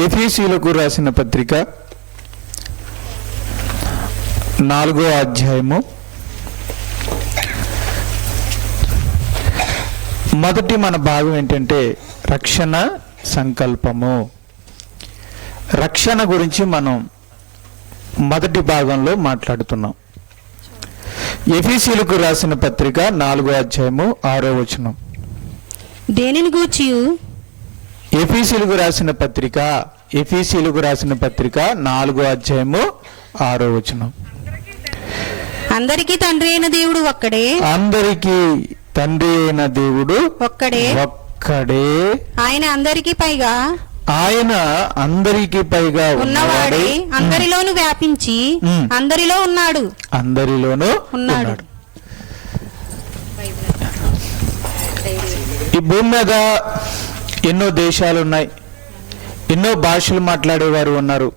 ఎఫెసీయులకు రాసిన పత్రిక 4వ అధ్యాయము మొదటి మన భాగం ఏంటంటే రక్షణ సంకల్పము. రక్షణ గురించి మనం మొదటి భాగంలో మాట్లాడుతున్నాం. ఎఫెసీయులకు రాసిన పత్రిక 4వ అధ్యాయము 6వ వచనం. దేనిని గూర్చియు ఎఫెసీయులకు రాసిన పత్రిక 4వ అధ్యాయము 6వ వచనం. అందరికీ తండ్రి అయిన దేవుడు ఒక్కడే. అందరికీ తండ్రి అయిన దేవుడు ఒక్కడే. ఆయన అందరికీ పైగా ఉన్నవాడే అందరిలోను వ్యాపించి అందరిలోనూ ఉన్నాడు. ఈ భూమి మీద ఎన్నో దేశాలు ఉన్నాయి, ఎన్నో భాషలు మాట్లాడేవారు ఉన్నారు.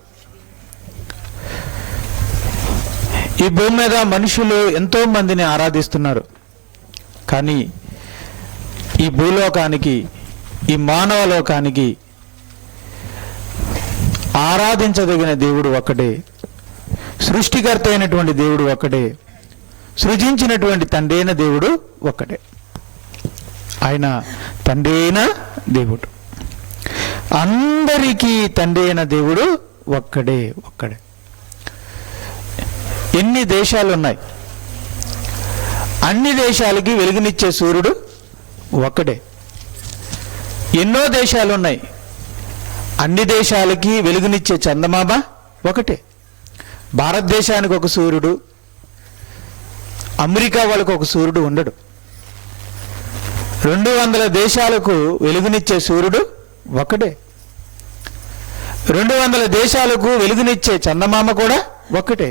ఈ భూమి మీద మనుషులు ఎంతో మందిని ఆరాధిస్తున్నారు. కానీ ఈ భూలోకానికి, ఈ మానవ లోకానికి ఆరాధించదగిన దేవుడు ఒక్కడే. సృష్టికర్త అయినటువంటి దేవుడు ఒక్కడే. సృజించినటువంటి తండ్రి అయిన దేవుడు ఒక్కడే. ఆయన తండ్రి అయిన దేవుడు, అందరికీ తండ్రి అయిన దేవుడు ఒక్కడే. ఎన్ని దేశాలు ఉన్నాయి, అన్ని దేశాలకి వెలుగునిచ్చే సూర్యుడు ఒక్కడే. ఎన్నో దేశాలు ఉన్నాయి, అన్ని దేశాలకి వెలుగునిచ్చే చందమామ ఒకటే. భారతదేశానికి ఒక సూర్యుడు, అమెరికా వాళ్ళకు ఒక సూర్యుడు ఉండడు. 200 దేశాలకు వెలుగునిచ్చే సూర్యుడు ఒకటే. 200 దేశాలకు వెలుగునిచ్చే చందమామ కూడా ఒకటే.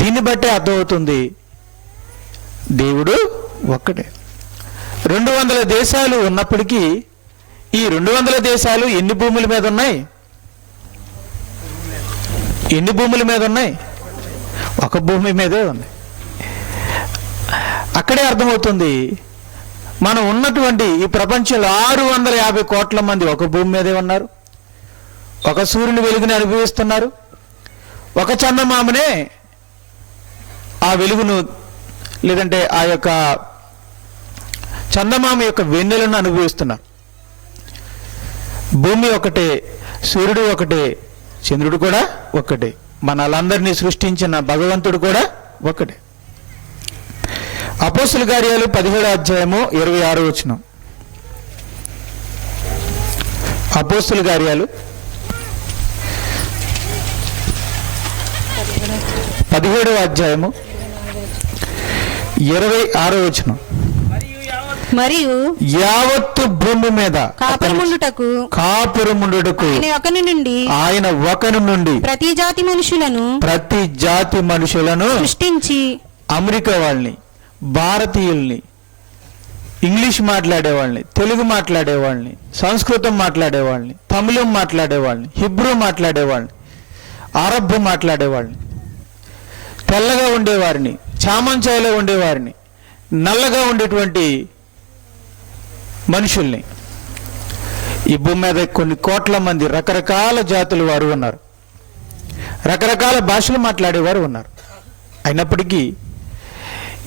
దీన్ని బట్టే అర్థమవుతుంది దేవుడు ఒక్కటే. 200 దేశాలు ఉన్నప్పటికీ ఈ 200 దేశాలు ఎన్ని భూముల మీద ఉన్నాయి? ఒక భూమి మీదే ఉంది. అక్కడే అర్థమవుతుంది మనం ఉన్నటువంటి ఈ ప్రపంచంలో 650 కోట్ల మంది ఒక భూమి మీదే ఉన్నారు. ఒక సూర్యుని వెలుగుని అనుభవిస్తున్నారు. ఒక చందమామనే ఆ వెలుగును, లేదంటే ఆ యొక్క చందమామ యొక్క వెన్నెలను అనుభవిస్తున్నారు. భూమి ఒకటే, సూర్యుడు ఒకటే, చంద్రుడు కూడా ఒకటే, మనలందరినీ సృష్టించిన భగవంతుడు కూడా ఒకటే. అపోస్తుల కార్యాలు 17వ అధ్యాయము 26వ వచనం. అపోస్తుల కార్యాలు 17వ అధ్యాయము 26వ వచనం. మరియు యావత్తు భూమి మీద కాపురముండుటకు ఆయన ఒకని నుండి ప్రతి జాతి మనుషులను సృష్టించి, అమెరికా వాళ్ళని, భారతీయుల్ని, ఇంగ్లీష్ మాట్లాడేవాళ్ళని, తెలుగు మాట్లాడేవాళ్ళని, సంస్కృతం మాట్లాడేవాళ్ళని, తమిళం మాట్లాడేవాళ్ళని, హిబ్రూ మాట్లాడేవాళ్ళని, అరబ్బు మాట్లాడేవాళ్ళని, తెల్లగా ఉండేవారిని, చామంచాయలో ఉండేవారిని, నల్లగా ఉండేటువంటి మనుషుల్ని, ఈ భూమి మీద కొన్ని కోట్ల మంది రకరకాల జాతుల వారు ఉన్నారు. రకరకాల భాషలు మాట్లాడేవారు ఉన్నారు. అయినప్పటికీ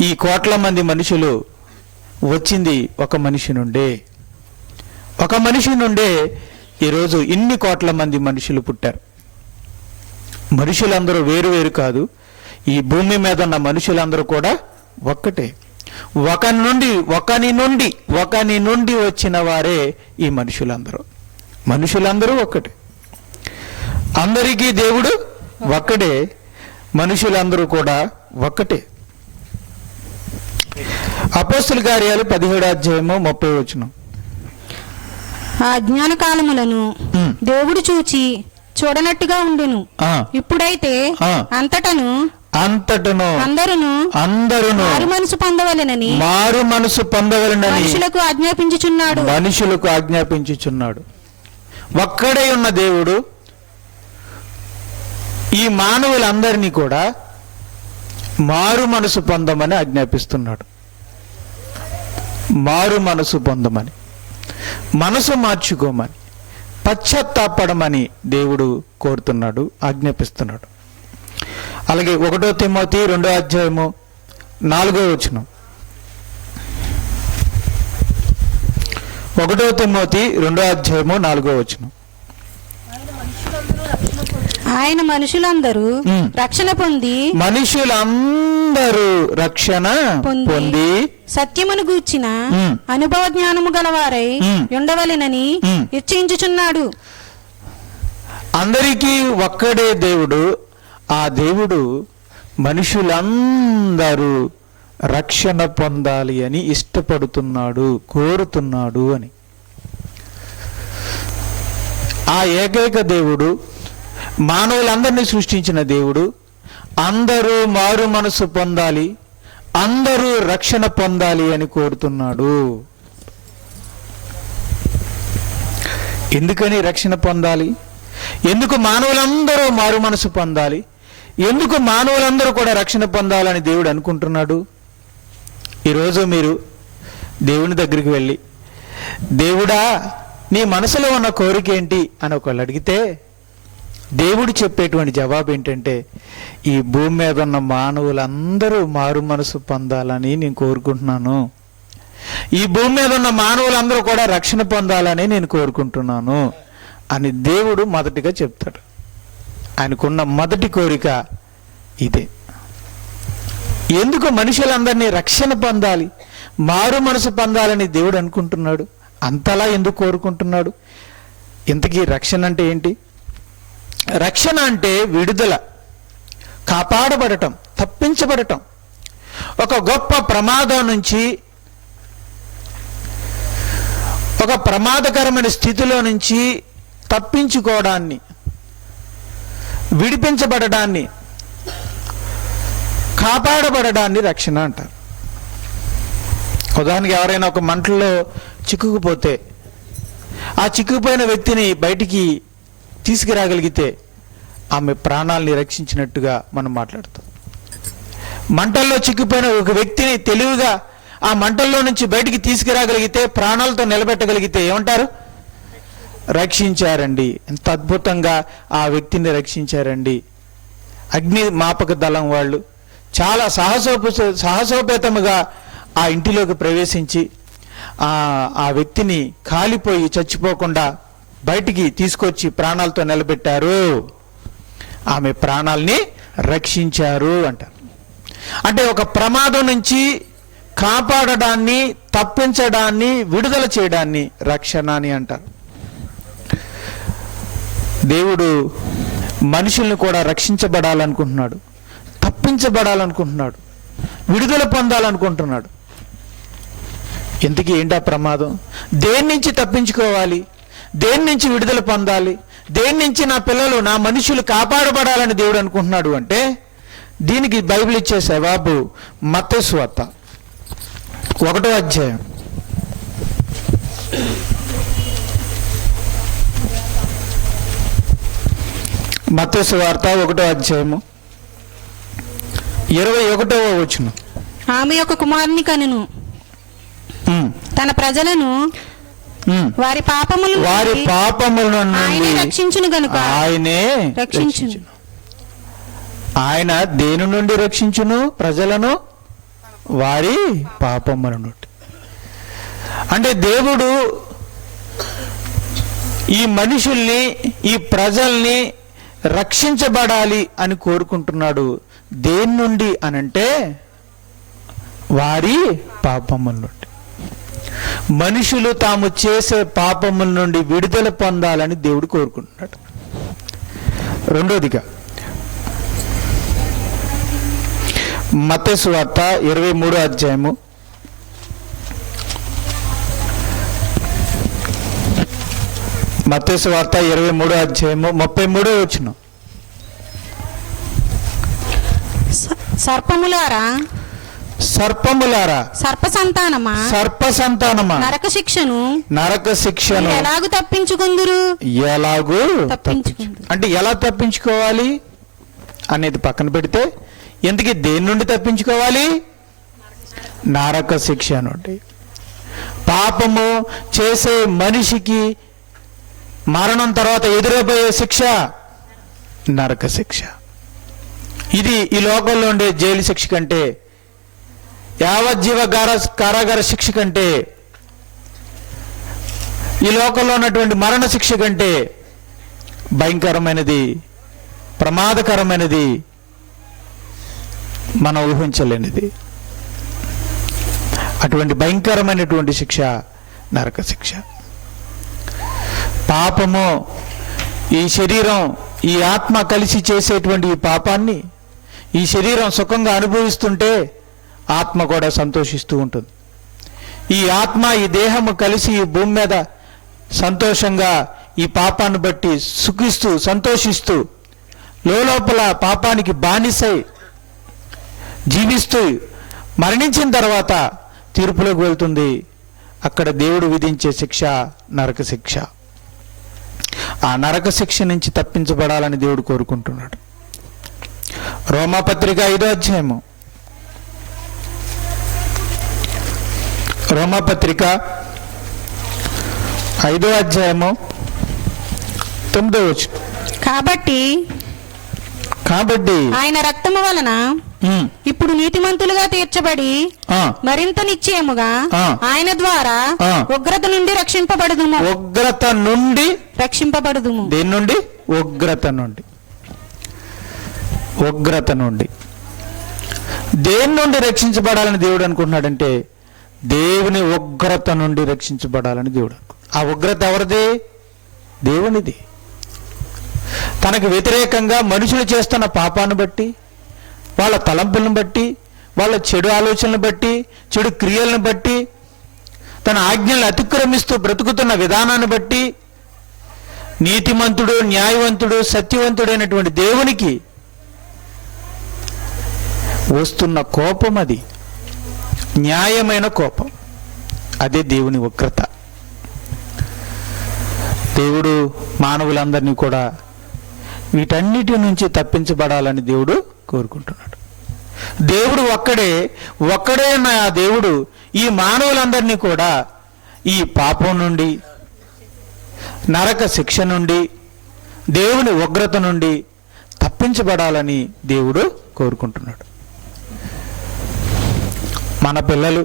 ఈ కోట్ల మంది మనుషులు వచ్చింది ఒక మనిషి నుండే ఈరోజు ఇన్ని కోట్ల మంది మనుషులు పుట్టారు. మనుషులందరూ వేరు వేరు కాదు. ఈ భూమి మీద ఉన్న మనుషులందరూ కూడా ఒక్కటే. ఒకని నుండి వచ్చిన వారే ఈ మనుషులందరూ ఒక్కటే. అందరికీ దేవుడు ఒక్కడే, మనుషులందరూ కూడా ఒక్కటే. అపోస్తుల కార్యాలు 17వ అధ్యాయము 30వ వచనం. ఆ జ్ఞాన కాలములను దేవుడు చూచి చూడనట్టుగా ఉండెను. ఇప్పుడైతే అంతటను అందరూ మారు మనసు పొందవలెనని మనుషులకు ఆజ్ఞాపించుచున్నాడు. ఒక్కడే ఉన్న దేవుడు ఈ మానవులందరినీ కూడా మారు మనసు పొందమని ఆజ్ఞాపిస్తున్నాడు. మారు మనసు పొందమని, మనసు మార్చుకోమని, పశ్చాత్తాపడమని దేవుడు కోరుతున్నాడు, ఆజ్ఞాపిస్తున్నాడు. అలాగే 1 తిమోతి 2వ అధ్యాయము 4వ వచనం. 1 తిమోతి 2వ అధ్యాయము 4వ వచనం. ఆయన మనుషులందరూ రక్షణ పొంది పొంది సత్యమును గూర్చిన అనుభవ జ్ఞానము గలవారై ఉండవలెనని హెచ్చించుచున్నాడు. అందరికీ ఒక్కడే దేవుడు. ఆ దేవుడు మనుషులందరూ రక్షణ పొందాలి అని ఇష్టపడుతున్నాడు, కోరుతున్నాడు అని. ఆ ఏకైక దేవుడు, మానవులందరినీ సృష్టించిన దేవుడు, అందరూ మారు మనసు పొందాలి, అందరూ రక్షణ పొందాలి అని కోరుతున్నాడు. ఎందుకని రక్షణ పొందాలి? ఎందుకు మానవులందరూ మారు మనసు పొందాలి? ఎందుకు మానవులందరూ కూడా రక్షణ పొందాలని దేవుడు అనుకుంటున్నాడు? ఈరోజు మీరు దేవుని దగ్గరికి వెళ్ళి, దేవుడా నీ మనసులో ఉన్న కోరిక ఏంటి అని ఒకళ్ళు అడిగితే దేవుడు చెప్పేటువంటి జవాబు ఏంటంటే, ఈ భూమి మీద ఉన్న మానవులందరూ మారు మనసు పొందాలని నేను కోరుకుంటున్నాను, ఈ భూమి మీద ఉన్న మానవులందరూ కూడా రక్షణ పొందాలని నేను కోరుకుంటున్నాను అని దేవుడు మొదటిగా చెప్తాడు. ఆయనకున్న మొదటి కోరిక ఇదే. ఎందుకు మనుషులందరినీ రక్షణ పొందాలి, మారు మనసు పొందాలని దేవుడు అనుకుంటున్నాడు? అంతలా ఎందుకు కోరుకుంటున్నాడు? ఇంతకీ రక్షణ అంటే ఏంటి? రక్షణ అంటే విడుదల, కాపాడబడటం, తప్పించబడటం, ఒక గొప్ప ప్రమాదం నుంచి, ఒక ప్రమాదకరమైన స్థితిలో నుంచి తప్పించుకోవడాన్ని, విడిపించబడడాన్ని, కాపాడబడడాన్ని రక్షణ అంటారు. ఉదాహరణకి ఎవరైనా ఒక మంటల్లో చిక్కుకుపోతే ఆ చిక్కుకుపోయిన వ్యక్తిని బయటికి తీసుకురాగలిగితే ఆమె ప్రాణాలని రక్షించినట్టుగా మనం మాట్లాడుతాం. మంటల్లో చిక్కుపోయిన ఒక వ్యక్తిని తెలివిగా ఆ మంటల్లో నుంచి బయటికి తీసుకురాగలిగితే, ప్రాణాలతో నిలబెట్టగలిగితే ఏమంటారు? రక్షించారండి, ఎంత అద్భుతంగా ఆ వ్యక్తిని రక్షించారండి. అగ్ని మాపక దళం వాళ్ళు చాలా సాహసోపేతముగా ఆ ఇంటిలోకి ప్రవేశించి ఆ వ్యక్తిని కాలిపోయి చచ్చిపోకుండా బయటికి తీసుకొచ్చి ప్రాణాలతో నిలబెట్టారు, ఆమె ప్రాణాలని రక్షించారు అంటారు. అంటే ఒక ప్రమాదం నుంచి కాపాడడాన్ని, తప్పించడాన్ని, విడుదల చేయడాన్ని రక్షణ అని అంటారు. దేవుడు మనుషుల్ని కూడా రక్షించబడాలనుకుంటున్నాడు, తప్పించబడాలనుకుంటున్నాడు, విడుదల పొందాలనుకుంటున్నాడు. ఇంతకీ ఏంటా ప్రమాదం? దేని నుంచి తప్పించుకోవాలి, దేని నుంచి విడుదల పొందాలి, దేని నుంచి నా పిల్లలు, నా మనుషులు కాపాడబడాలని దేవుడు అనుకుంటున్నాడు అంటే, దీనికి బైబిల్ ఇచ్చే జవాబు మత్తయి సువార్త 1వ అధ్యాయం. మత్తయి సువార్త 1వ అధ్యాయము 21వ వచనం. ఆమె యొక్క కుమారుని కనును, తన ప్రజలను వారి పాపముల నుండి రక్షించును గనుక ఆయనే రక్షించును. ఆయన దేని నుండి రక్షించును? ప్రజలను వారి పాపముల నుండి. అంటే దేవుడు ఈ మనుషుల్ని, ఈ ప్రజల్ని రక్షించబడాలి అని కోరుకుంటున్నాడు. దేని నుండి అనంటే వారి పాపముల నుండి. మనుషులు తాము చేసే పాపముల నుండి విడుదల పొందాలని దేవుడు కోరుకుంటున్నాడు. రెండోదిగా మత్తయి సువార్త 23వ అధ్యాయము 33వ వచనం. సర్పములారా, సర్ప సంతానమా నరక శిక్షను ఎలాగూ తప్పించుకుందురు. అంటే ఎలా తప్పించుకోవాలి అనేది పక్కన పెడితే, ఎందుకు దేని నుండి తప్పించుకోవాలి? నరక శిక్ష నుండి. పాపము చేసే మనిషికి మరణం తర్వాత ఎదురబోయే శిక్ష నరక శిక్ష. ఇది ఈ లోకంలో ఉండే జైలు శిక్ష కంటే, యావజ్జీవ కారాగార శిక్ష కంటే, ఈ లోకంలో ఉన్నటువంటి మరణ శిక్ష కంటే భయంకరమైనది, ప్రమాదకరమైనది, మనం ఊహించలేనిది. అటువంటి భయంకరమైనటువంటి శిక్ష నరక శిక్ష. పాపము, ఈ శరీరం, ఈ ఆత్మ కలిసి చేసేటువంటి ఈ పాపాన్ని ఈ శరీరం సుఖంగా అనుభవిస్తుంటే ఆత్మ కూడా సంతోషిస్తూ ఉంటుంది. ఈ ఆత్మ, ఈ దేహము కలిసి ఈ భూమి మీద సంతోషంగా ఈ పాపాన్ని బట్టి సుఖిస్తూ సంతోషిస్తూ లోపల పాపానికి బానిసై జీవిస్తూ మరణించిన తర్వాత తీర్పులోకి వెళ్తుంది. అక్కడ దేవుడు విధించే శిక్ష నరక శిక్ష. ఆ నరక శిక్ష నుంచి తప్పించబడాలని దేవుడు కోరుకుంటున్నాడు. రోమాపత్రిక 5వ అధ్యాయము, రోమాపత్రిక 5వ అధ్యాయము 9వ వచనం. కాబట్టి ఆయన రక్తము వలన ఇప్పుడు నీతిమంతులుగా తీర్చబడి మరింత నిశ్చయముగా ఆయన ద్వారా ఉగ్రత నుండి రక్షింపబడుదుము. ఉగ్రత నుండి రక్షింపబడుదుము. దేని నుండి? ఉగ్రత నుండి. ఉగ్రత నుండి. దేని నుండి రక్షించబడాలని దేవుడు అనుకుంటున్నాడంటే దేవుని ఉగ్రత నుండి రక్షించబడాలని దేవుడు అనుకుంటున్నాడు. ఆ ఉగ్రత ఎవరిది? దేవునిది. తనకు వ్యతిరేకంగా మనుషులు చేస్తున్న పాపాన్ని బట్టి, వాళ్ళ తలంపులను బట్టి, వాళ్ళ చెడు ఆలోచనలను బట్టి, చెడు క్రియలను బట్టి, తన ఆజ్ఞలను అతిక్రమిస్తూ బ్రతుకుతున్న విధానాన్ని బట్టి నీతిమంతుడు, న్యాయవంతుడు, సత్యవంతుడైనటువంటి దేవునికి వస్తున్న కోపం, అది న్యాయమైన కోపం. అదే దేవుని ఉగ్రత. దేవుడు మానవులందరినీ కూడా వీటన్నిటి నుంచి తప్పించబడాలని దేవుడు కోరుకుంటున్నాడు. దేవుడు ఒక్కడే నా దేవుడు ఈ మానవులందరినీ కూడా ఈ పాపం నుండి, నరక శిక్ష నుండి, దేవుని ఉగ్రత నుండి తప్పించబడాలని దేవుడు కోరుకుంటున్నాడు. మన పిల్లలు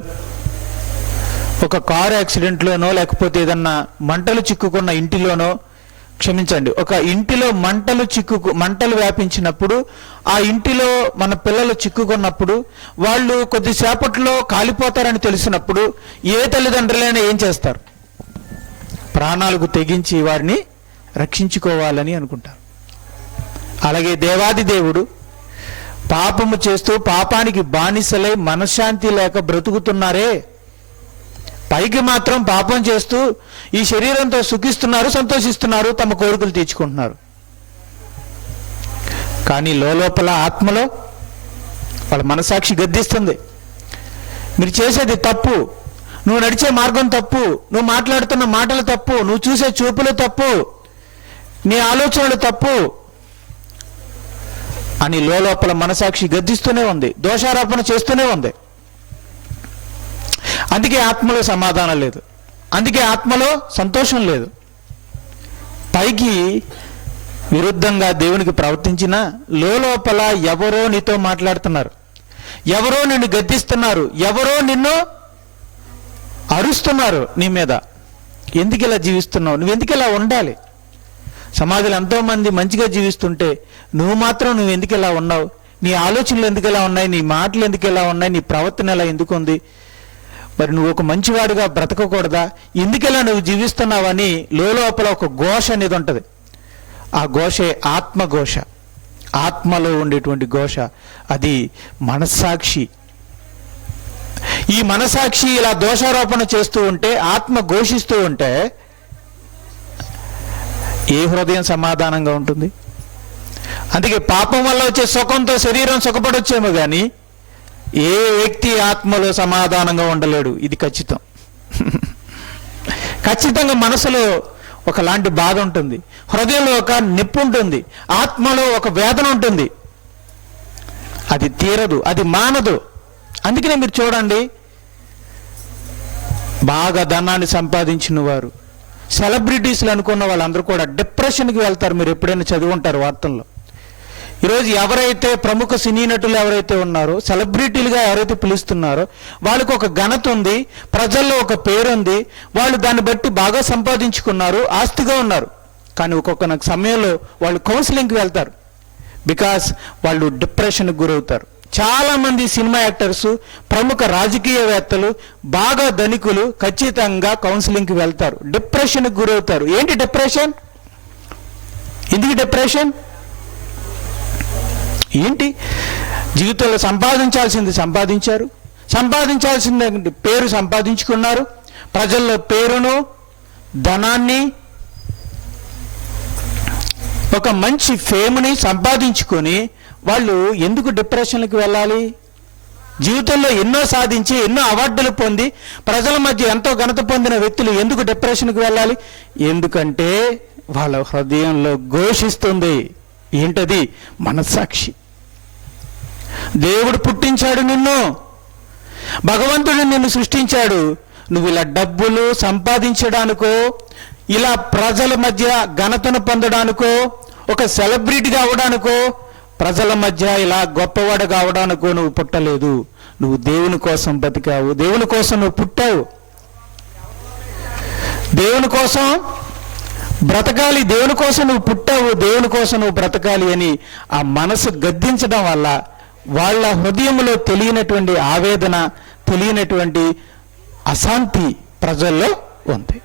ఒక కారు యాక్సిడెంట్లోనో లేకపోతే ఏదన్నా మంటలు చిక్కుకున్న ఇంటిలోనో, క్షమించండి, ఒక ఇంటిలో మంటలు వ్యాపించినప్పుడు, ఆ ఇంటిలో మన పిల్లలు చిక్కుకున్నప్పుడు, వాళ్ళు కొద్దిసేపట్లో కాలిపోతారని తెలిసినప్పుడు ఏ తల్లిదండ్రులైనా ఏం చేస్తారు? ప్రాణాలకు తెగించి వారిని రక్షించుకోవాలని అనుకుంటారు. అలాగే దేవాది దేవుడు పాపము చేస్తూ పాపానికి బానిసలై మనశ్శాంతి లేక బ్రతుకుతున్నారే, పైకి మాత్రం పాపం చేస్తూ ఈ శరీరంతో సుఖిస్తున్నారు, సంతోషిస్తున్నారు, తమ కోరికలు తీర్చుకుంటున్నారు. కానీ లోపల ఆత్మలో వాళ్ళ మనసాక్షి గద్దిస్తుంది. మీరు చేసేది తప్పు, నువ్వు నడిచే మార్గం తప్పు, నువ్వు మాట్లాడుతున్న మాటలు తప్పు, నువ్వు చూసే చూపులు తప్పు, నీ ఆలోచనలు తప్పు అని లోపల మనసాక్షి గద్దిస్తూనే ఉంది, దోషారోపణ చేస్తూనే ఉంది. అందుకే ఆత్మలో సమాధానం లేదు, అందుకే ఆత్మలో సంతోషం లేదు. పైకి విరుద్ధంగా దేవునికి ప్రవర్తించినా లోపల ఎవరో నీతో మాట్లాడుతున్నారు, ఎవరో నిన్ను గద్దిస్తున్నారు, ఎవరో నిన్ను అరుస్తున్నారు నీ మీద. ఎందుకు ఇలా జీవిస్తున్నావు? నువ్వు ఎందుకు ఇలా ఉండాలి? సమాజంలో ఎంతోమంది మంచిగా జీవిస్తుంటే నువ్వు ఎందుకు ఇలా ఉన్నావు? నీ ఆలోచనలు ఎందుకు ఇలా ఉన్నాయి? నీ మాటలు ఎందుకు ఇలా ఉన్నాయి? నీ ప్రవర్తన ఎలా ఎందుకు ఉంది? మరి నువ్వు ఒక మంచివాడిగా బ్రతకకూడదా? ఎందుకెలా నువ్వు జీవిస్తున్నావని లోపల ఒక ఘోష అనేది ఉంటుంది. ఆ ఘోషే ఆత్మఘోష, ఆత్మలో ఉండేటువంటి ఘోష. అది మనస్సాక్షి. ఈ మనసాక్షి ఇలా దోషారోపణ చేస్తూ ఉంటే, ఆత్మ ఘోషిస్తూ ఉంటే ఏ హృదయం సమాధానంగా ఉంటుంది? అందుకే పాపం వల్ల వచ్చే సుఖంతో శరీరం సుఖపడొచ్చేమో కానీ ఏ వ్యక్తి ఆత్మలో సమాధానంగా ఉండలేడు. ఇది ఖచ్చితం. ఖచ్చితంగా మనసులో ఒకలాంటి బాధ ఉంటుంది, హృదయంలో ఒక నొప్పి ఉంటుంది, ఆత్మలో ఒక వేదన ఉంటుంది. అది తీరదు, అది మానదు. అందుకనే మీరు చూడండి, బాగా ధనాన్ని సంపాదించిన వారు, సెలబ్రిటీస్లు అనుకున్న వాళ్ళందరూ కూడా డిప్రెషన్కి వెళ్తారు. మీరు ఎప్పుడైనా చదివి ఉంటారు వార్తల్లో. ఈరోజు ఎవరైతే ప్రముఖ సినీ నటులు ఎవరైతే ఉన్నారో, సెలబ్రిటీలుగా ఎవరైతే పిలుస్తున్నారో, వాళ్ళకు ఒక ఘనత ఉంది, ప్రజల్లో ఒక పేరు ఉంది, వాళ్ళు దాన్ని బట్టి బాగా సంపాదించుకున్నారు, ఆస్తిగా ఉన్నారు. కానీ ఒక్కొక్క సమయంలో వాళ్ళు కౌన్సిలింగ్కి వెళ్తారు. బికాస్ వాళ్ళు డిప్రెషన్కి గురవుతారు. చాలామంది సినిమా యాక్టర్స్, ప్రముఖ రాజకీయవేత్తలు, బాగా ధనికులు ఖచ్చితంగా కౌన్సిలింగ్కి వెళ్తారు, డిప్రెషన్కి గురవుతారు. ఏంటి డిప్రెషన్? ఎందుకు డిప్రెషన్? ఏంటి? జీవితంలో సంపాదించాల్సింది సంపాదించారు, సంపాదించాల్సింది పేరు సంపాదించుకున్నారు, ప్రజల్లో పేరును, ధనాన్ని, ఒక మంచి ఫేమ్ని సంపాదించుకొని వాళ్ళు ఎందుకు డిప్రెషన్కి వెళ్ళాలి? జీవితంలో ఎన్నో సాధించి, ఎన్నో అవార్డులు పొంది, ప్రజల మధ్య ఎంతో ఘనత పొందిన వ్యక్తులు ఎందుకు డిప్రెషన్కి వెళ్ళాలి? ఎందుకంటే వాళ్ళ హృదయంలో ఘోషిస్తుంది. ఏంటది? మనస్సాక్షి. దేవుడు పుట్టించాడు నిన్ను, భగవంతుడు నిన్ను సృష్టించాడు. నువ్వు ఇలా డబ్బులు సంపాదించడానికో, ఇలా ప్రజల మధ్య ఘనతను పొందడానికో, ఒక సెలబ్రిటీగా అవడానికో, ప్రజల మధ్య ఇలా గొప్పవాడు కావడానికో నువ్వు పుట్టలేదు. నువ్వు దేవుని కోసం బతికావు, దేవుని కోసం నువ్వు పుట్టావు, దేవుని కోసం బ్రతకాలి, దేవుని కోసం నువ్వు పుట్టావు, దేవుని కోసం నువ్వు బ్రతకాలి అని ఆ మనసు గద్దించడం వల్ల వాళ్ళ హృదయంలో తెలియనటువంటి ఆవేదన, తెలియనటువంటి అశాంతి ప్రజల్లో ఉంది.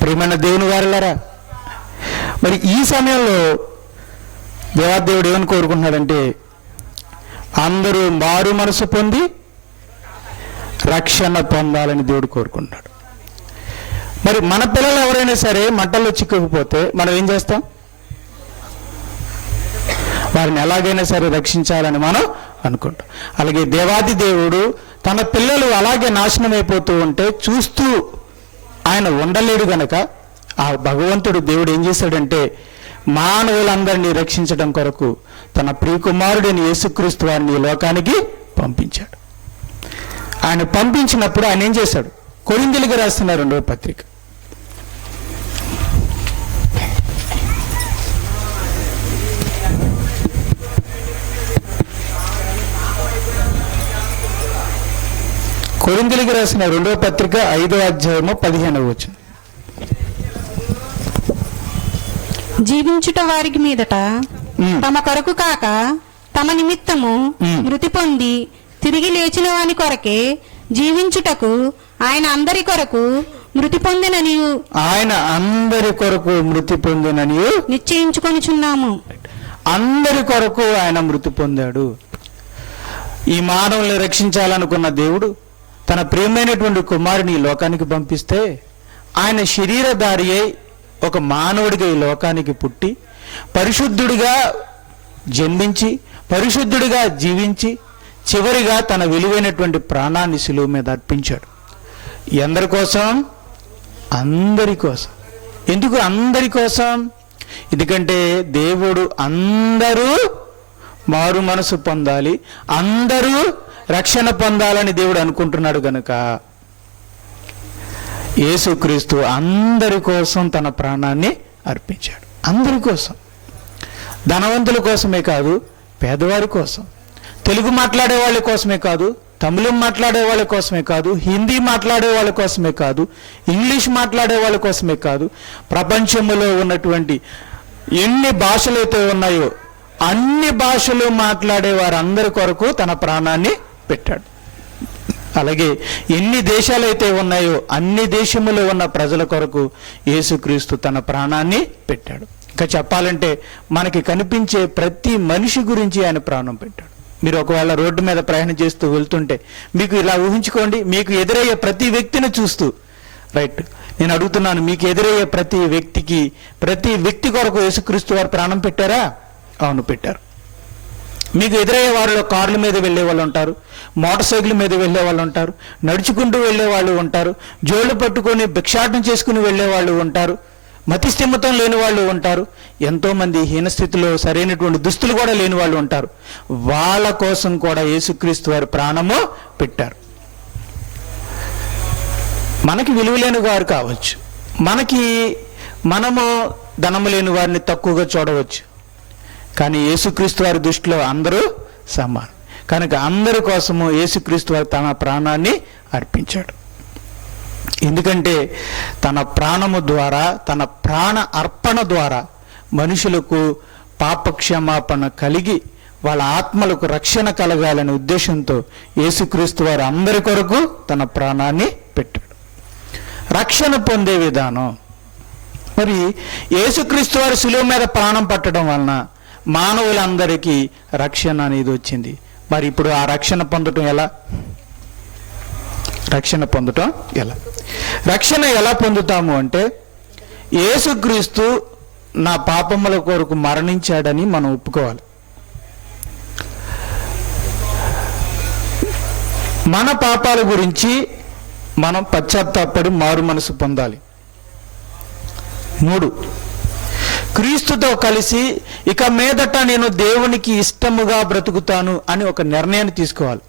ప్రియమైన దేవుని వారలారా, మరి ఈ సమయంలో దేవాదేవుడు ఏమని కోరుకుంటున్నాడంటే, అందరూ మారు మనసు పొంది రక్షణ పొందాలని దేవుడు కోరుకుంటున్నాడు. మరి మన పిల్లలు ఎవరైనా సరే మంటల్లో చిక్కుకుపోతే మనం ఏం చేస్తాం? వారిని ఎలాగైనా సరే రక్షించాలని మనం అనుకుంటాం. అలాగే దేవాది దేవుడు తన పిల్లలు అలాగే నాశనం అయిపోతూ ఉంటే చూస్తూ ఆయన ఉండలేడు గనక, ఆ భగవంతుడు దేవుడు ఏం చేశాడంటే, మానవులందరినీ రక్షించడం కొరకు తన ప్రియకుమారుడైన యేసుక్రీస్తు వారిని ఈ లోకానికి పంపించాడు. ఆయన పంపించినప్పుడు ఆయన ఏం చేశాడు? కొరింథీయులకు రాసిన 2వ పత్రిక, కొరింథీయులకు రాసిన 2వ పత్రిక 5వ అధ్యాయము 15వ వచనం. జీవించుట వారికి మీదట తమ కొరకు కాక తమ నిమిత్తము మృతి పొంది తిరిగి లేచిన వాని కొరకే జీవించుటకు ఆయన అందరి కొరకు మృతి పొందిననియు, ఆయన అందరి కొరకు మృతి పొందిననియు నిశ్చయించుకొనిచున్నాము. అందరి కొరకు ఆయన మృతి పొందాడు. ఈ మానవుల్ని రక్షించాలనుకున్న దేవుడు తన ప్రియమైనటువంటి కుమారుని ఈ లోకానికి పంపిస్తే, ఆయన శరీరధారి అయి ఒక మానవుడిగా ఈ లోకానికి పుట్టి, పరిశుద్ధుడిగా జన్మించి, పరిశుద్ధుడిగా జీవించి, చివరిగా తన విలువైనటువంటి ప్రాణాన్ని శిలువ మీద అర్పించాడు. ఎందరి కోసం? అందరి కోసం. ఎందుకు అందరి కోసం? ఎందుకంటే దేవుడు అందరూ మారు మనసు పొందాలి, అందరూ రక్షణ పొందాలని దేవుడు అనుకుంటున్నాడు గనుక యేసుక్రీస్తు అందరి కోసం తన ప్రాణాన్ని అర్పించాడు. అందరి కోసం. ధనవంతుల కోసమే కాదు, పేదవారి కోసం, తెలుగు మాట్లాడే వాళ్ళ కోసమే కాదు, తమిళం మాట్లాడే వాళ్ళ కోసమే కాదు, హిందీ మాట్లాడే వాళ్ళ కోసమే కాదు, ఇంగ్లీష్ మాట్లాడే వాళ్ళ కోసమే కాదు, ప్రపంచంలో ఉన్నటువంటి ఎన్ని భాషలైతే ఉన్నాయో అన్ని భాషలు మాట్లాడే వారందరి కొరకు తన ప్రాణాన్ని పెట్టాడు. అలాగే ఎన్ని దేశాలైతే ఉన్నాయో అన్ని దేశములో ఉన్న ప్రజల కొరకు యేసుక్రీస్తు తన ప్రాణాన్ని పెట్టాడు. ఇంకా చెప్పాలంటే మనకి కనిపించే ప్రతి మనిషి గురించి ఆయన ప్రాణం పెట్టాడు. మీరు ఒకవేళ రోడ్డు మీద ప్రయాణం చేస్తూ వెళ్తుంటే మీకు ఇలా ఊహించుకోండి, మీకు ఎదురయ్యే ప్రతి వ్యక్తిని చూస్తూ, రైట్, నేను అడుగుతున్నాను, మీకు ఎదురయ్యే ప్రతి వ్యక్తి కొరకు యేసుక్రీస్తు వారు ప్రాణం పెట్టారా? అవును, పెట్టారు. మీకు ఎదురయ్యే వారిలో కార్ల మీద వెళ్ళే వాళ్ళు ఉంటారు, మోటార్ సైకిల్ మీద వెళ్ళే వాళ్ళు ఉంటారు, నడుచుకుంటూ వెళ్ళే వాళ్ళు ఉంటారు, జోళ్ళు పట్టుకొని భిక్షాటన చేసుకుని వెళ్ళే వాళ్ళు ఉంటారు, మతిస్థిమితం లేని వాళ్ళు ఉంటారు, ఎంతోమంది హీనస్థితిలో సరైనటువంటి దుస్తులు కూడా లేని వాళ్ళు ఉంటారు. వాళ్ళ కోసం కూడా యేసుక్రీస్తు వారు ప్రాణము పెట్టారు. మనకి విలువలేని వారు కావచ్చు, మనము ధనము లేని వారిని తక్కువగా చూడవచ్చు, కానీ యేసుక్రీస్తు వారి దృష్టిలో అందరూ సమానం. కనుక అందరి కోసము యేసుక్రీస్తు వారు తన ప్రాణాన్ని అర్పించాడు. ఎందుకంటే తన ప్రాణము ద్వారా, తన ప్రాణ అర్పణ ద్వారా మనుషులకు పాపక్షమాపణ కలిగి వాళ్ళ ఆత్మలకు రక్షణ కలగాలనే ఉద్దేశంతో యేసుక్రీస్తు వారు అందరి కొరకు తన ప్రాణాన్ని పెట్టాడు. రక్షణ పొందే విధానం, మరి యేసుక్రీస్తు వారు శిలువ మీద ప్రాణం పట్టడం వలన మానవులందరికీ రక్షణ అనేది వచ్చింది. మరి ఇప్పుడు ఆ రక్షణ పొందటం ఎలా? రక్షణ ఎలా పొందుతాము అంటే, యేసుక్రీస్తు నా పాపముల కొరకు మరణించాడని మనం ఒప్పుకోవాలి. మన పాపాల గురించి మనం పశ్చాత్తాపడి మారు మనసు పొందాలి. 3, క్రీస్తుతో కలిసి ఇక మీదట నేను దేవునికి ఇష్టముగా బ్రతుకుతాను అని ఒక నిర్ణయాన్ని తీసుకోవాలి.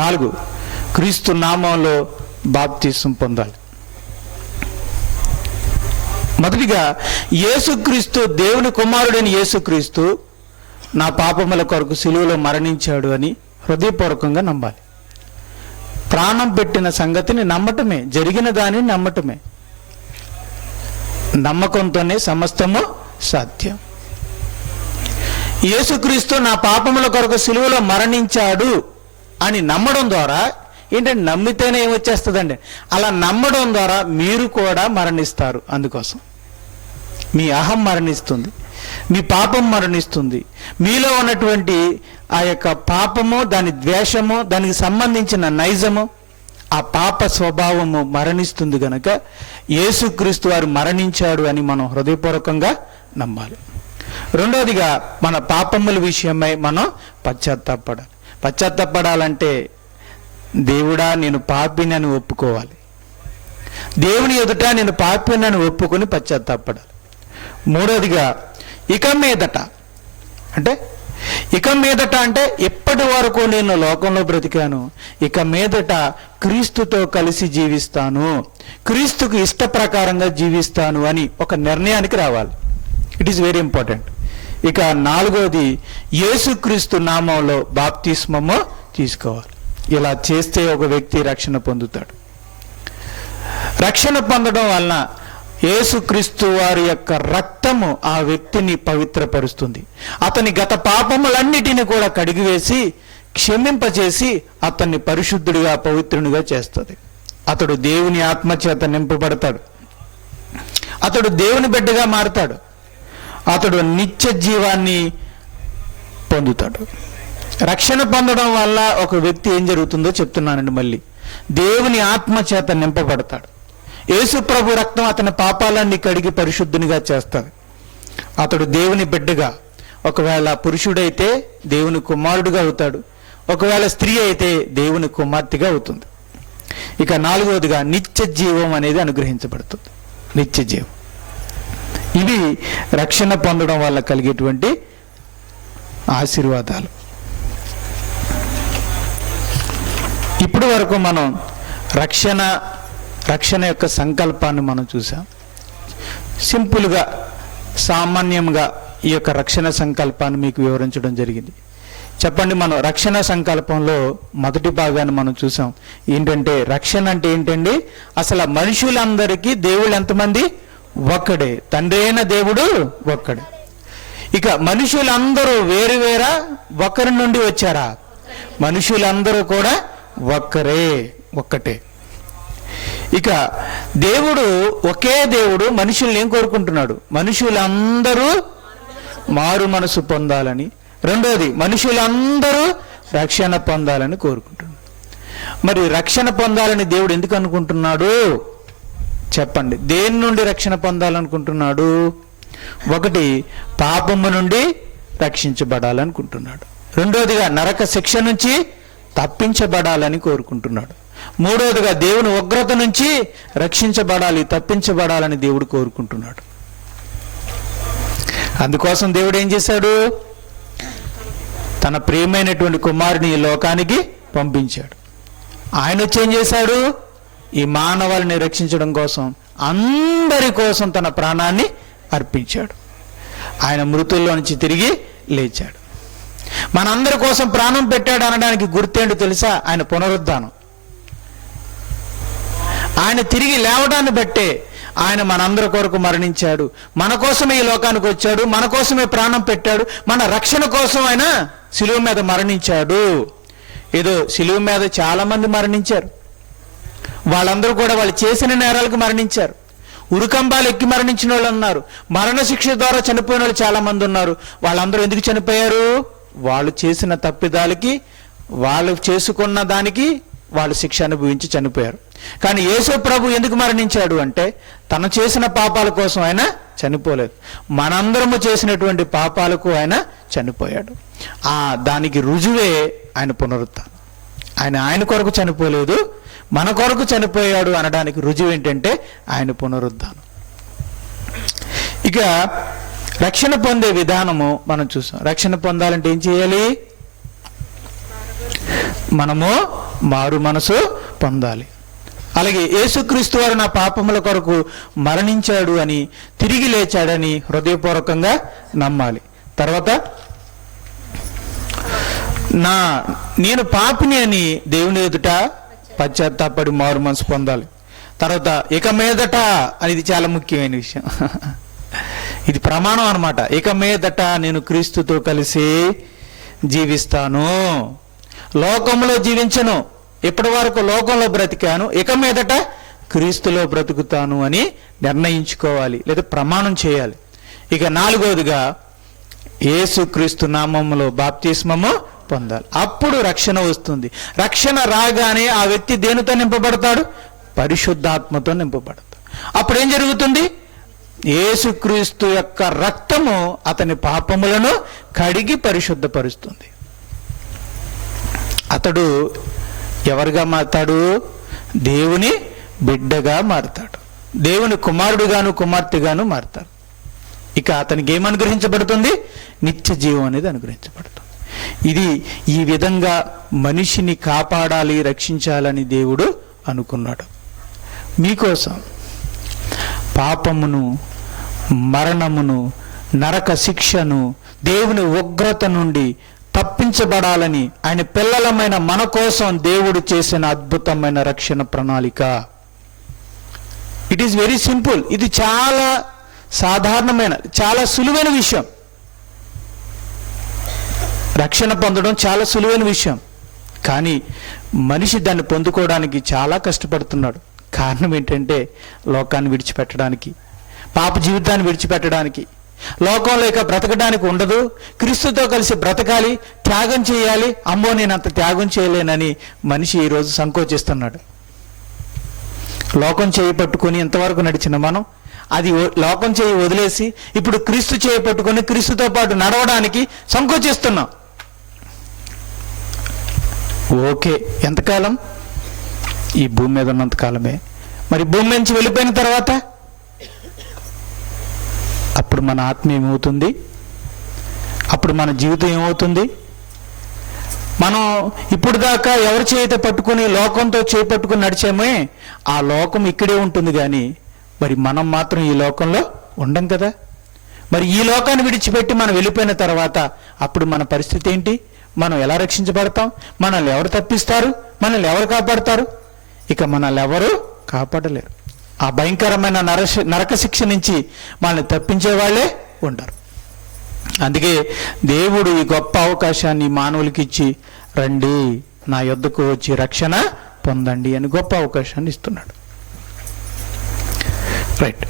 4, క్రీస్తు నామంలో బాప్తిసం పొందాలి. మొదటిగా యేసుక్రీస్తు, దేవుని కుమారుడైన యేసుక్రీస్తు నా పాపముల కొరకు సిలువలో మరణించాడు అని హృదయపూర్వకంగా నమ్మాలి. ప్రాణం పెట్టిన సంగతిని నమ్మటమే, జరిగిన దానిని నమ్మటమే. నమ్మకంతోనే సమస్తము సాధ్యం. యేసుక్రీస్తు నా పాపముల కొరకు సిలువలో మరణించాడు అని నమ్మడం ద్వారా ఏంటంటే, నమ్మితేనే ఏమొచ్చేస్తుందండి, అలా నమ్మడం ద్వారా మీరు కూడా మరణిస్తారు. అందుకోసం మీ అహం మరణిస్తుంది, మీ పాపం మరణిస్తుంది, మీలో ఉన్నటువంటి ఆ యొక్క పాపము, దాని ద్వేషము, దానికి సంబంధించిన నైజము, ఆ పాప స్వభావము మరణిస్తుంది. గనక యేసుక్రీస్తు వారు మరణించాడు అని మనం హృదయపూర్వకంగా నమ్మాలి. రెండవదిగా మన పాపముల విషయమై మనం పశ్చాత్తాపడాలి. పశ్చాత్తాపడాలంటే దేవుడా నేను పాపిని అని ఒప్పుకోవాలి. దేవుని ఎదుట నేను పాపిని అని ఒప్పుకొని పశ్చాత్తాపడాలి. మూడవదిగా ఇక మీదట అంటే ఇప్పటి వరకు నేను లోకంలో బ్రతికాను, ఇక మీదట క్రీస్తుతో కలిసి జీవిస్తాను, క్రీస్తుకు ఇష్ట ప్రకారంగా జీవిస్తాను అని ఒక నిర్ణయానికి రావాలి. It is very important. ఇక 4వది యేసుక్రీస్తు నామంలో బాప్తిస్మము తీసుకోవాలి. ఇలా చేస్తే ఒక వ్యక్తి రక్షణ పొందుతాడు. రక్షణ పొందడం వలన యేసుక్రీస్తు వారి యొక్క రక్తము ఆ వ్యక్తిని పవిత్రపరుస్తుంది. అతని గత పాపములన్నిటిని కూడా కడిగివేసి క్షమింపచేసి అతన్ని పరిశుద్ధుడిగా, పవిత్రునిగా చేస్తుంది. అతడు దేవుని ఆత్మచేత నింపబడతాడు. అతడు దేవుని బిడ్డగా మారుతాడు. అతడు నిత్య జీవాన్ని పొందుతాడు. రక్షణ పొందడం వల్ల ఒక వ్యక్తి ఏం జరుగుతుందో చెప్తున్నానండి. మళ్ళీ దేవుని ఆత్మచేత నింపబడతాడు. యేసు ప్రభు రక్తం అతని పాపాలన్నీ కడిగి పరిశుద్ధునిగా చేస్తాడు. అతడు దేవుని బిడ్డగా, ఒకవేళ పురుషుడైతే దేవుని కుమారుడుగా అవుతాడు, ఒకవేళ స్త్రీ అయితే దేవుని కుమార్తెగా అవుతుంది. ఇక 4వదిగా నిత్య జీవం అనేది అనుగ్రహించబడుతుంది. నిత్య జీవం. ఇవి రక్షణ పొందడం వల్ల కలిగేటువంటి ఆశీర్వాదాలు. ఇప్పటి వరకు మనం రక్షణ యొక్క సంకల్పాన్ని మనం చూసాం. సింపుల్గా, సామాన్యంగా ఈ యొక్క రక్షణ సంకల్పాన్ని మీకు వివరించడం జరిగింది. చెప్పండి, మనం రక్షణ సంకల్పంలో మొదటి భాగాన్ని మనం చూసాం. ఏంటంటే, రక్షణ అంటే ఏంటండి, అసలు మనుషులందరికీ దేవుడు ఎంతమంది? ఒక్కడే. తండ్రి అయిన దేవుడు ఒక్కడే. ఇక మనుషులందరూ వేరువేరా, ఒకరి నుండి వచ్చారా? మనుషులందరూ కూడా ఒక్కటే. ఇక దేవుడు, ఒకే దేవుడు మనుషుల్ని ఏం కోరుకుంటున్నాడు? మనుషులందరూ మారు మనసు పొందాలని. రెండోది, మనుషులందరూ రక్షణ పొందాలని కోరుకుంటున్నాడు. మరి రక్షణ పొందాలని దేవుడు ఎందుకు అనుకుంటున్నాడు చెప్పండి? దేని నుండి రక్షణ పొందాలనుకుంటున్నాడు? ఒకటి, పాపము నుండి రక్షించబడాలనుకుంటున్నాడు. రెండోదిగా నరక శిక్ష నుంచి తప్పించబడాలని కోరుకుంటున్నాడు. మూడవదిగా దేవుని ఉగ్రత నుంచి రక్షించబడాలి, తప్పించబడాలని దేవుడు కోరుకుంటున్నాడు. అందుకోసం దేవుడు ఏం చేశాడు? తన ప్రియమైనటువంటి కుమారుని ఈ లోకానికి పంపించాడు. ఆయన వచ్చి ఏం చేశాడు? ఈ మానవాళిని రక్షించడం కోసం, అందరి కోసం తన ప్రాణాన్ని అర్పించాడు. ఆయన మృతుల్లో నుంచి తిరిగి లేచాడు. మనందరి కోసం ప్రాణం పెట్టాడు అనడానికి గుర్తేంటో తెలుసా? ఆయన పునరుద్ధానం. ఆయన తిరిగి లేవడాన్ని బట్టే ఆయన మనందరి కొరకు మరణించాడు, మన కోసమే ఈ లోకానికి వచ్చాడు, మన కోసమే ప్రాణం పెట్టాడు, మన రక్షణ కోసం ఆయన శిలువ మీద మరణించాడు. ఏదో శిలువ మీద చాలా మంది మరణించారు. వాళ్ళందరూ కూడా వాళ్ళు చేసిన నేరాలకు మరణించారు. ఉరుకంబాలు ఎక్కి మరణించిన వాళ్ళు ఉన్నారు, మరణశిక్ష ద్వారా చనిపోయిన వాళ్ళు చాలా మంది ఉన్నారు. వాళ్ళందరూ ఎందుకు చనిపోయారు? వాళ్ళు చేసిన తప్పిదాలకి, వాళ్ళు చేసుకున్న దానికి వాళ్ళు శిక్ష అనుభవించి చనిపోయారు. కానీ యేసు ప్రభు ఎందుకు మరణించాడు అంటే తను చేసిన పాపాల కోసం ఆయన చనిపోలేదు, మనందరము చేసినటువంటి పాపాలకు ఆయన చనిపోయాడు. దానికి రుజువే ఆయన పునరుత్థానం. ఆయన కొరకు చనిపోలేదు, మన కొరకు చనిపోయాడు అనడానికి రుజువు ఏంటంటే ఆయన పునరుద్ధానం. ఇక రక్షణ పొందే విధానము మనం చూసాం. రక్షణ పొందాలంటే ఏం చేయాలి? మనము మారు మనసు పొందాలి. అలాగే యేసుక్రీస్తు వారు నా పాపముల కొరకు మరణించాడు అని, తిరిగి లేచాడని హృదయపూర్వకంగా నమ్మాలి. తర్వాత నేను పాపిని అని దేవుని ఎదుట పశ్చాత్తాపడి మారు మనసు పొందాలి. తర్వాత ఇక మీదట అనేది చాలా ముఖ్యమైన విషయం. ఇది ప్రమాణం అన్నమాట. ఇక మీదట నేను క్రీస్తుతో కలిసి జీవిస్తాను, లోకంలో జీవించను. ఇప్పటి వరకు లోకంలో బ్రతికాను, ఇక మీదట క్రీస్తులో బ్రతుకుతాను అని నిర్ణయించుకోవాలి, లేదా ప్రమాణం చేయాలి. ఇక 4వదిగా యేసుక్రీస్తు నామములో బాప్తిస్మము పొందాలి. అప్పుడు రక్షణ వస్తుంది. రక్షణ రాగానే ఆ వ్యక్తి దేనితో నింపబడతాడు? పరిశుద్ధాత్మతో నింపబడతాడు. అప్పుడు ఏం జరుగుతుంది? యేసుక్రీస్తు యొక్క రక్తము అతని పాపములను కడిగి పరిశుద్ధపరుస్తుంది. అతడు ఎవరుగా మారతాడు? దేవుని బిడ్డగా మారతాడు, దేవుని కుమారుడుగాను కుమార్తెగాను మారతాడు. ఇక అతనికి ఏం అనుగ్రహించబడుతుంది? నిత్య జీవం అనేది అనుగ్రహించబడుతుంది. ఇది ఈ విధంగా మనిషిని కాపాడాలి, రక్షించాలని దేవుడు అనుకున్నాడు. మీకోసం పాపమును, మరణమును, నరక శిక్షను, దేవుని ఉగ్రత నుండి తప్పించబడాలని ఆయన పిల్లలమైన మన కోసం దేవుడు చేసిన అద్భుతమైన రక్షణ ప్రణాళిక. It is very simple. ఇది చాలా సాధారణమైన, చాలా సులువైన విషయం. రక్షణ పొందడం చాలా సులువైన విషయం, కానీ మనిషి దాన్ని పొందుకోవడానికి చాలా కష్టపడుతున్నాడు. కారణం ఏంటంటే లోకాన్ని విడిచిపెట్టడానికి, పాప జీవితాన్ని విడిచిపెట్టడానికి, లోకంలో ఇక బ్రతకడానికి ఉండదు, క్రీస్తుతో కలిసి బ్రతకాలి, త్యాగం చేయాలి. అమ్మో నేను అంత త్యాగం చేయలేనని మనిషి ఈరోజు సంకోచిస్తున్నాడు. లోకం చేయి పట్టుకొని ఇంతవరకు నడిచిన మనం అది లోకం చేయి వదిలేసి ఇప్పుడు క్రీస్తు చేయి పట్టుకొని క్రీస్తుతో పాటు నడవడానికి సంకోచిస్తున్నాం. ఓకే, ఎంతకాలం? ఈ భూమి మీద ఉన్నంత కాలమే. మరి భూమి నుంచి వెళ్ళిపోయిన తర్వాత అప్పుడు మన ఆత్మ ఏమవుతుంది? అప్పుడు మన జీవితం ఏమవుతుంది? మనం ఇప్పుడు దాకా ఎవరి చేయితే పట్టుకుని లోకంతో చేయి పట్టుకుని నడిచామే, ఆ లోకం ఇక్కడే ఉంటుంది, కానీ మరి మనం మాత్రం ఈ లోకంలో ఉండం కదా. మరి ఈ లోకాన్ని విడిచిపెట్టి మనం వెళ్ళిపోయిన తర్వాత అప్పుడు మన పరిస్థితి ఏంటి? మనం ఎలా రక్షించబడతాం? మనల్ని ఎవరు తప్పిస్తారు? మనల్ని ఎవరు కాపాడతారు? ఇక మనల్ని ఎవరు కాపాడలేరు. ఆ భయంకరమైన నరక శిక్ష నుంచి మనల్ని తప్పించే వాళ్ళే ఉండరు. అందుకే దేవుడు ఈ గొప్ప అవకాశాన్ని మానవులకి ఇచ్చి, రండి నా యొద్దకు వచ్చి రక్షణ పొందండి అని గొప్ప అవకాశాన్ని ఇస్తున్నాడు. రైట్.